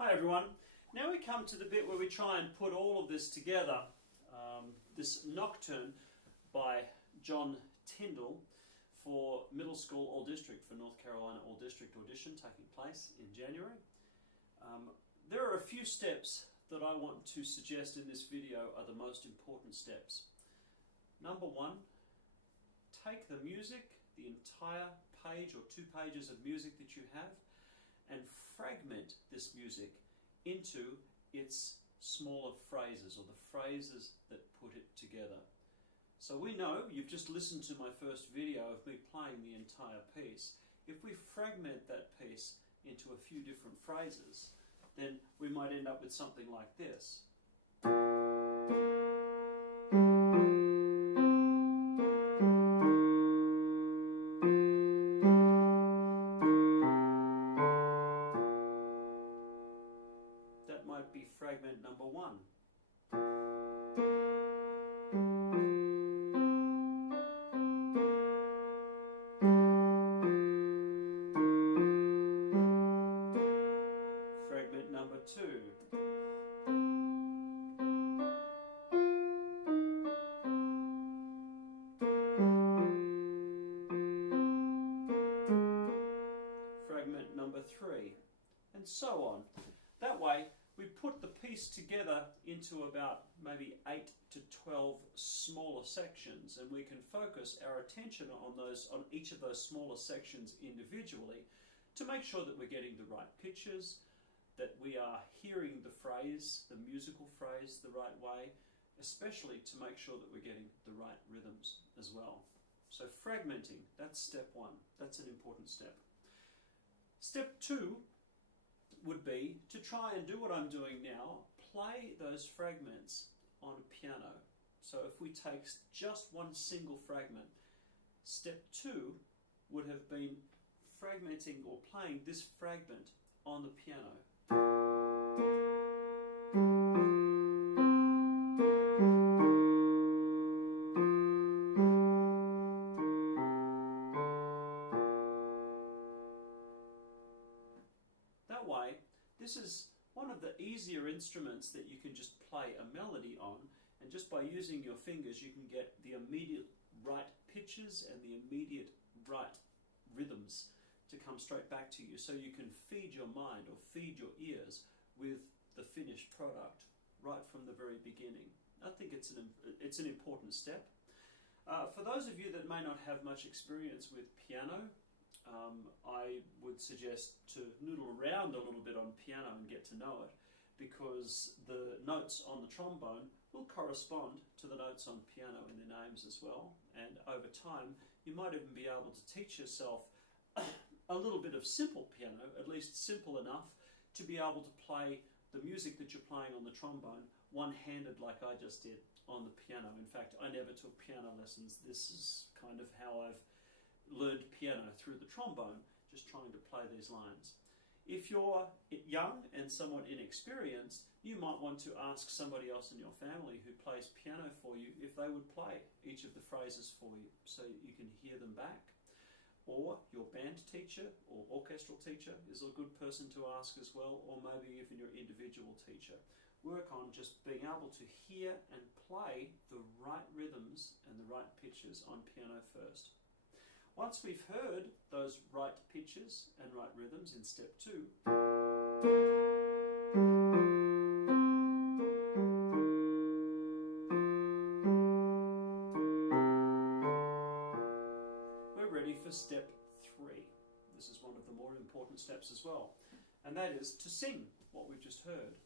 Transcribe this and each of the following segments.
Hi everyone. Now we come to the bit where we try and put all of this together. This Nocturne by John Tyndall for Middle School All District, for North Carolina All District audition taking place in January. There are a few steps that I want to suggest in this video are the most important steps. Number one, take the music, the entire page or 2 pages of music that you have, and fragment this music into its smaller phrases, or the phrases that put it together. So we know, you've just listened to my first video of me playing the entire piece. If we fragment that piece into a few different phrases, then we might end up with something like this. That might be fragment number 1. Fragment number 2. Fragment number 3. And so on. That way, we put the piece together into about maybe 8 to 12 smaller sections, and we can focus our attention on each of those smaller sections individually to make sure that we're getting the right pitches, that we are hearing the phrase, the musical phrase, the right way, especially to make sure that we're getting the right rhythms as well. So fragmenting, that's step 1. That's an important step. Step 2 would be to try and do what I'm doing now, play those fragments on a piano. So if we take just one single fragment, step 2 would have been fragmenting or playing this fragment on the piano. That way, this is one of the easier instruments that you can just play a melody on, and just by using your fingers you can get the immediate right pitches and the immediate right rhythms to come straight back to you, so you can feed your mind or feed your ears with the finished product right from the very beginning. I think it's an important step. For those of you that may not have much experience with piano, I would suggest to noodle around a little bit on piano and get to know it, because the notes on the trombone will correspond to the notes on piano in their names as well, and over time you might even be able to teach yourself a little bit of simple piano, at least simple enough to be able to play the music that you're playing on the trombone one-handed like I just did on the piano. In fact, I never took piano lessons. This is kind of how I've learned piano, through the trombone, just trying to play these lines. If you're young and somewhat inexperienced, you might want to ask somebody else in your family who plays piano for you if they would play each of the phrases for you, so you can hear them back. Or your band teacher or orchestral teacher is a good person to ask as well, or maybe even your individual teacher. Work on just being able to hear and play the right rhythms and the right pitches on piano first. Once we've heard those right pitches and right rhythms in step 2, we're ready for step 3. This is one of the more important steps as well, and that is to sing what we've just heard.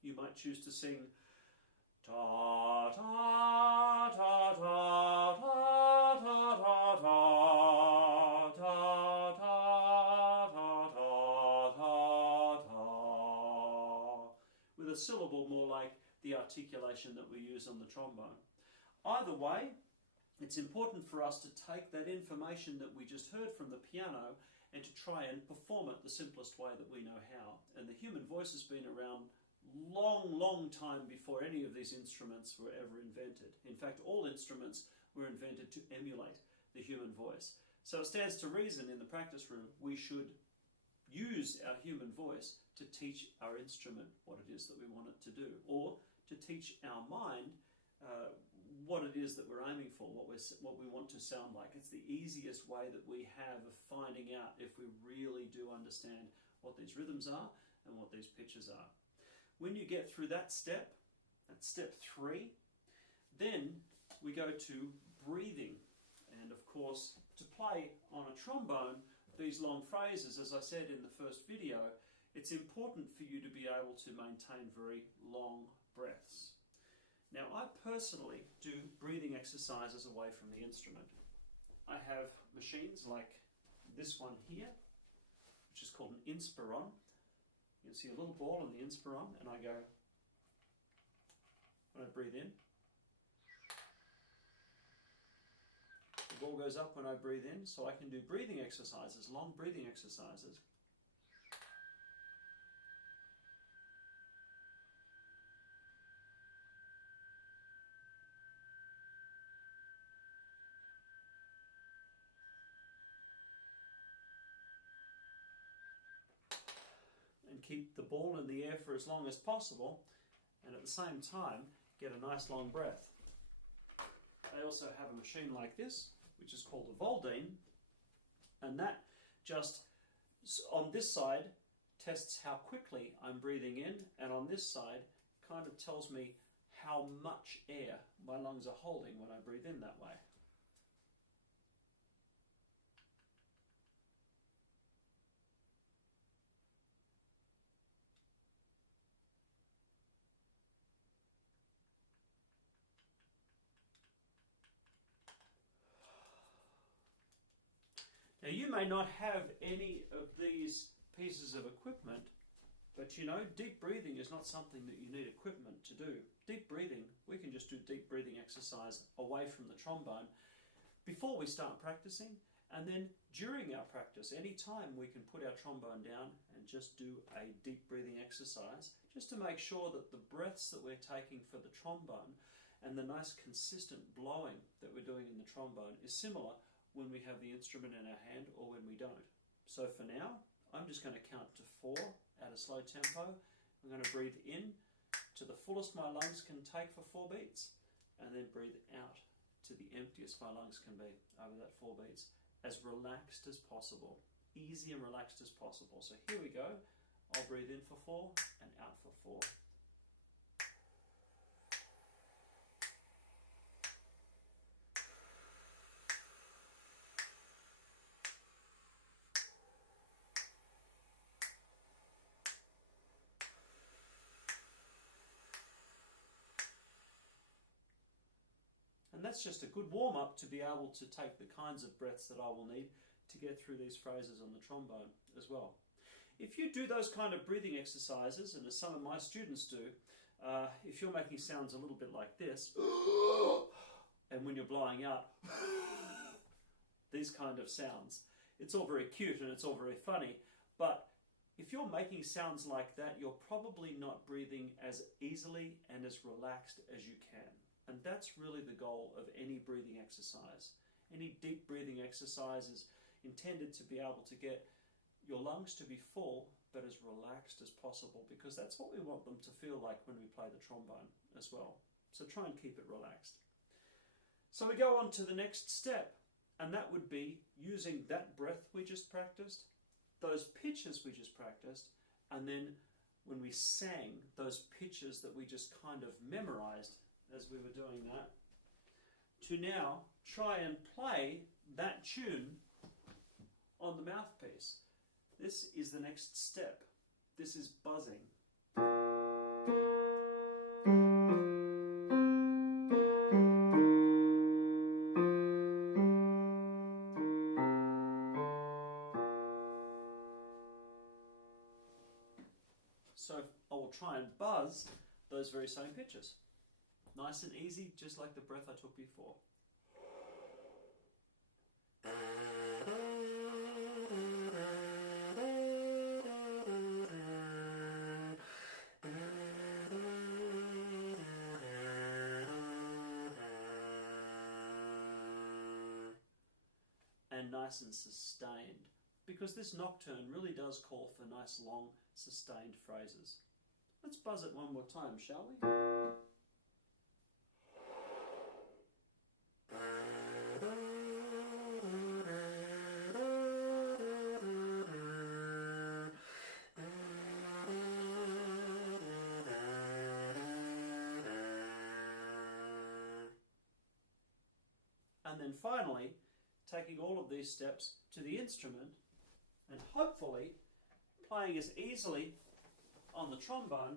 You might choose to sing ta ta ta ta ta ta ta ta ta ta ta ta, with a syllable more like the articulation that we use on the trombone. Either way, it's important for us to take that information that we just heard from the piano and to try and perform it the simplest way that we know how. And the human voice has been around long time before any of these instruments were ever invented. In fact, all instruments were invented to emulate the human voice. So it stands to reason in the practice room we should use our human voice to teach our instrument what it is that we want it to do, or to teach our mind what it is that we're aiming for, what we want to sound like. It's the easiest way that we have of finding out if we really do understand what these rhythms are and what these pitches are. When you get through that step, that's step 3, then we go to breathing. And of course, to play on a trombone these long phrases, as I said in the first video, it's important for you to be able to maintain very long breaths. Now, I personally do breathing exercises away from the instrument. I have machines like this one here, which is called an inspiron. You can see a little ball in the inspiron, and I go, when I breathe in, the ball goes up when I breathe in, so I can do breathing exercises, long breathing exercises. And keep the ball in the air for as long as possible, and at the same time get a nice long breath. I also have a machine like this, which is called a Voldine, and that just, on this side, tests how quickly I'm breathing in, and on this side kind of tells me how much air my lungs are holding when I breathe in that way. Now, you may not have any of these pieces of equipment, but you know, deep breathing is not something that you need equipment to do. Deep breathing, we can just do deep breathing exercise away from the trombone before we start practicing, and then during our practice, any time we can put our trombone down and just do a deep breathing exercise, just to make sure that the breaths that we're taking for the trombone and the nice consistent blowing that we're doing in the trombone is similar when we have the instrument in our hand or when we don't. So for now, I'm just going to count to 4 at a slow tempo. I'm going to breathe in to the fullest my lungs can take for 4 beats, and then breathe out to the emptiest my lungs can be over that 4 beats, as relaxed as possible, easy and relaxed as possible. So here we go. I'll breathe in for 4 and out for 4. And that's just a good warm-up to be able to take the kinds of breaths that I will need to get through these phrases on the trombone as well. If you do those kind of breathing exercises, and as some of my students do, if you're making sounds a little bit like this, and when you're blowing out, these kind of sounds, it's all very cute and it's all very funny, but if you're making sounds like that, you're probably not breathing as easily and as relaxed as you can. And that's really the goal of any breathing exercise. Any deep breathing exercise is intended to be able to get your lungs to be full, but as relaxed as possible, because that's what we want them to feel like when we play the trombone as well. So try and keep it relaxed. So we go on to the next step, and that would be using that breath we just practiced, those pitches we just practiced, and then when we sang those pitches that we just kind of memorized as we were doing that, to now try and play that tune on the mouthpiece. This is the next step. This is buzzing. So I will try and buzz those very same pitches. Nice and easy, just like the breath I took before. and nice and sustained, because this nocturne really does call for nice, long, sustained phrases. Let's buzz it one more time, shall we? And then finally, taking all of these steps to the instrument and hopefully playing as easily on the trombone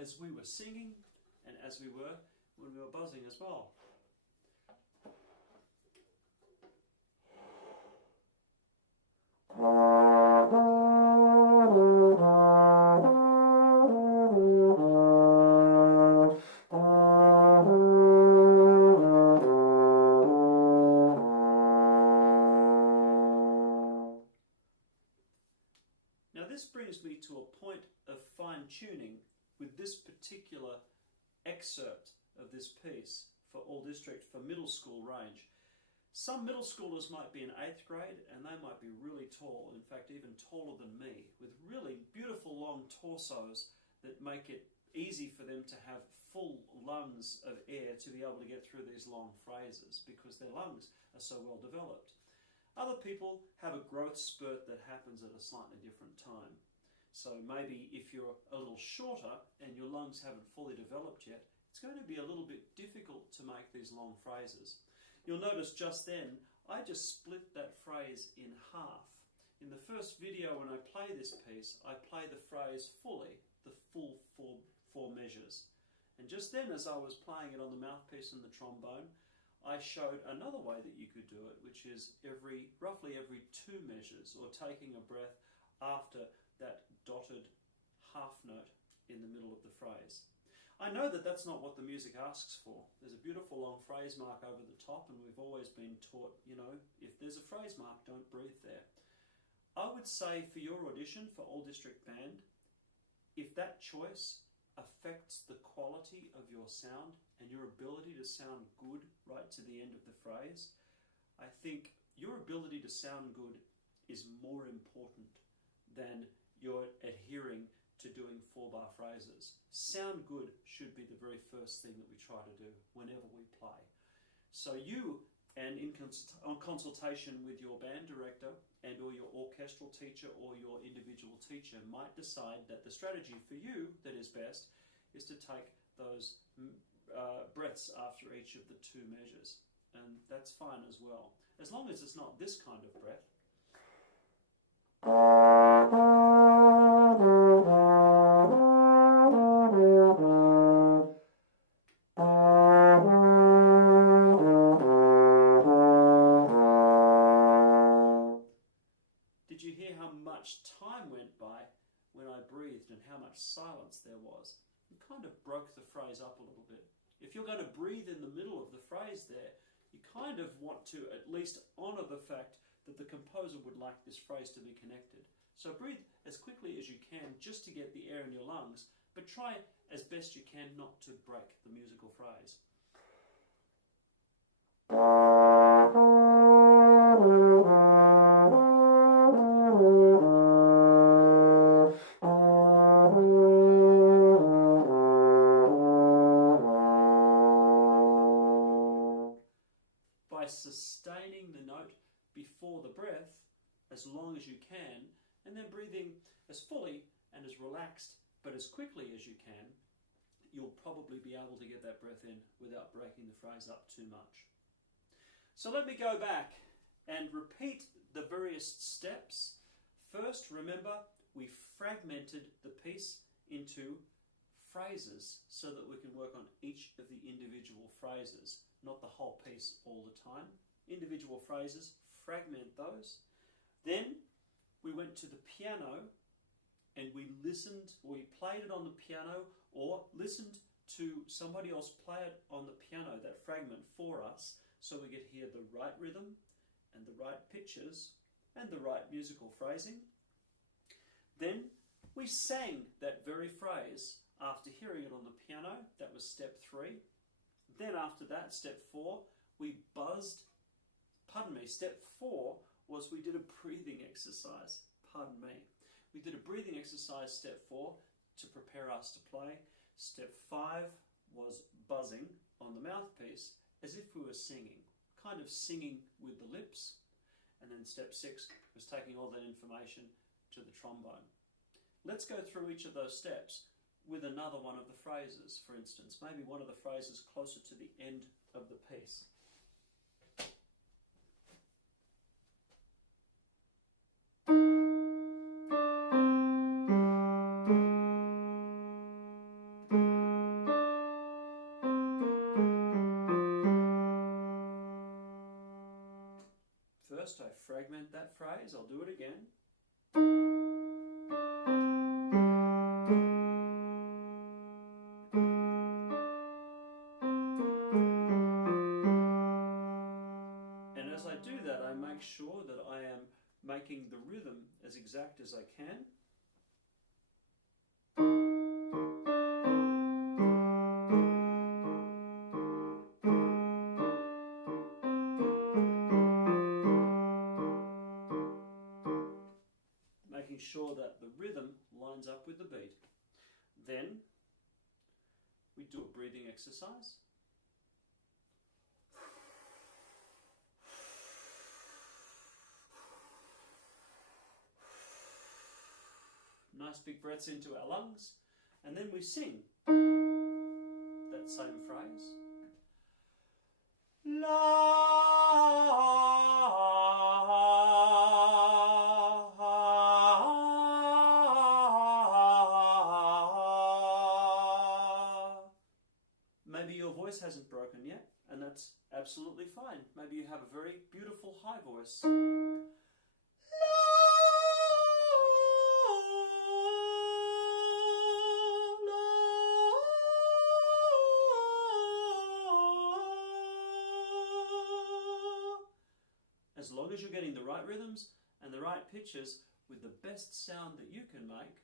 as we were singing and as we were when we were buzzing as well. Now this brings me to a point of fine-tuning with this particular excerpt of this piece for all district for middle school range. Some middle schoolers might be in 8th grade and they might be really tall, in fact even taller than me, with really beautiful long torsos that make it easy for them to have full lungs of air to be able to get through these long phrases because their lungs are so well developed. Other people have a growth spurt that happens at a slightly different time. So maybe if you're a little shorter and your lungs haven't fully developed yet, it's going to be a little bit difficult to make these long phrases. You'll notice just then, I just split that phrase in half. In the first video when I play this piece, I play the phrase fully, the full four measures. And just then as I was playing it on the mouthpiece and the trombone, I showed another way that you could do it, which is roughly every 2 measures, or taking a breath after that dotted half note in the middle of the phrase. I know that that's not what the music asks for. There's a beautiful long phrase mark over the top, and we've always been taught, you know, if there's a phrase mark, don't breathe there. I would say for your audition for All District Band, if that choice affects the quality of your sound and your ability to sound good right to the end of the phrase, I think your ability to sound good is more important than your adhering to doing 4-bar phrases. Sound good should be the very first thing that we try to do whenever we play. So you, and in consultation with your band director and or your orchestral teacher or your individual teacher, might decide that the strategy for you that is best is to take those breaths after each of the 2 measures. And that's fine as well, as long as it's not this kind of breath. Did you hear how much time went by when I breathed and how much silence there was? It kind of broke the phrase up a little bit. If you're going to breathe in the middle of the phrase there, you kind of want to at least honour the fact that the composer would like this phrase to be connected. So breathe as quickly as you can just to get the air in your lungs, but try as best you can not to break the musical phrase. By sustaining the note before the breath as long as you can, and then breathing as fully and as relaxed but as quickly as you can, you'll probably be able to get that breath in without breaking the phrase up too much. So let me go back and repeat the various steps. First, remember, we fragmented the piece into phrases so that we can work on each of the individual phrases, not the whole piece all the time. Individual phrases, fragment those. Then we went to the piano and we listened, or we played it on the piano or listened to somebody else play it on the piano, that fragment for us, so we could hear the right rhythm and the right pitches and the right musical phrasing. Then we sang that very phrase after hearing it on the piano. That was step 3. Then after that, step 4, we buzzed step 4 was we did a breathing exercise. Pardon me. We did a breathing exercise, step 4, to prepare us to play. Step 5 was buzzing on the mouthpiece as if we were singing, kind of singing with the lips. And then step 6 was taking all that information to the trombone. Let's go through each of those steps with another one of the phrases, for instance. Maybe one of the phrases closer to the end of the piece. First, I fragment that phrase. I'll do it again. And as I do that, I make sure that I am making the rhythm as exact as I can. Making sure that the rhythm lines up with the beat. Then we do a breathing exercise. Nice big breaths into our lungs, and then we sing that same phrase. Maybe your voice hasn't broken yet, and that's absolutely fine. Maybe you have a very beautiful high voice. As long as you're getting the right rhythms and the right pitches with the best sound that you can make,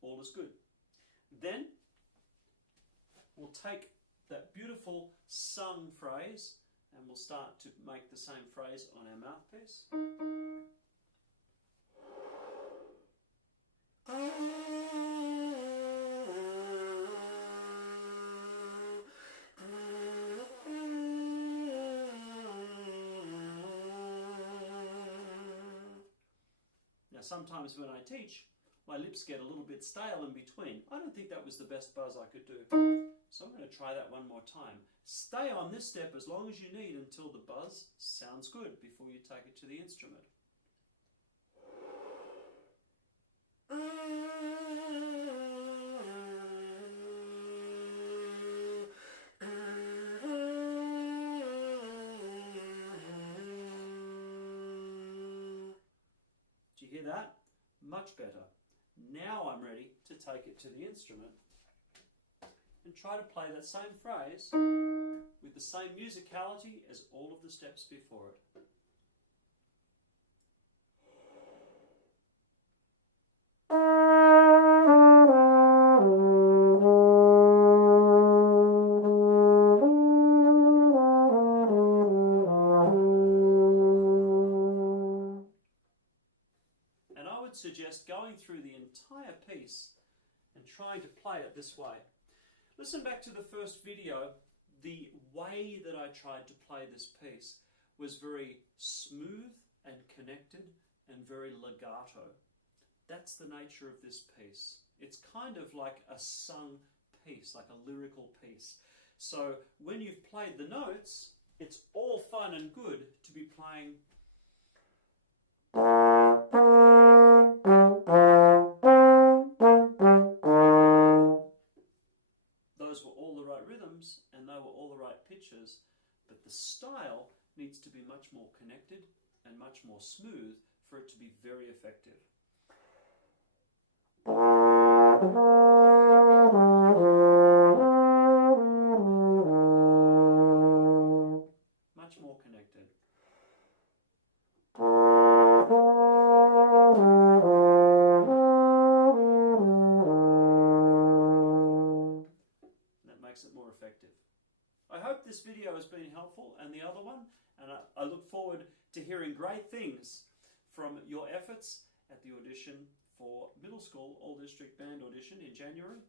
all is good. Then we'll take that beautiful sung phrase and we'll start to make the same phrase on our mouthpiece. Now sometimes when I teach, my lips get a little bit stale in between. I don't think that was the best buzz I could do. So I'm going to try that one more time. Stay on this step as long as you need until the buzz sounds good before you take it to the instrument. Do you hear that? Much better. Now I'm ready to take it to the instrument and try to play that same phrase with the same musicality as all of the steps before it. And I would suggest going through the entire piece and trying to play it this way. Listen back to the first video. The way that I tried to play this piece was very smooth and connected and very legato. That's the nature of this piece. It's kind of like a sung piece, like a lyrical piece. So when you've played the notes, it's all fun and good to be playing those were all the right rhythms and they were all the right pitches, but the style needs to be much more connected and much more smooth for it to be very effective. Much more connected. That makes it more effective. I hope this video has been helpful, and the other one, And I look forward to hearing great things from your efforts at the audition for middle school all district band audition in January.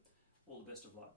All the best of luck.